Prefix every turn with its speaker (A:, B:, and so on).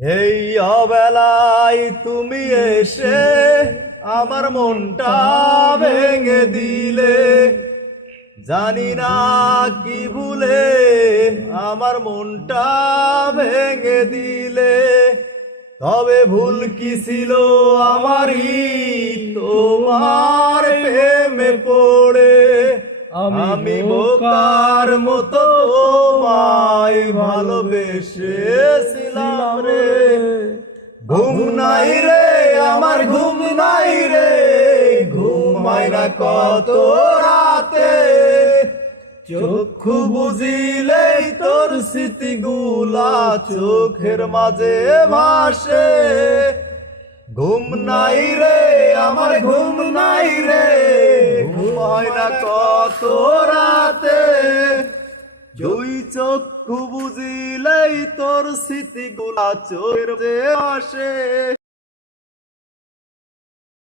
A: এই অবেলায় তুমি এসে আমার মনটা ভেঙে দিলে। জানি না কি ভুলে আমার মনটা ভেঙে দিলে। তবে ভুল কি ছিল আমারই? তোমার আমি বোকার মতো তোমায় ভালোবেসেছিলাম রে। ঘুম নাই রে আমার ঘুম নাই রে। ঘুমাই না কত রাতে চক্ষু বুঝিলেই তোর স্মৃতিগুলা চোখের মাঝে ভাসে। ঘুম নাই রে আমার ঘুম নাই রে। ঘুমাই না কত রাতে? দুই চক্ষু বুঝিলেই তোর স্মৃতিগুলা চোর আসে।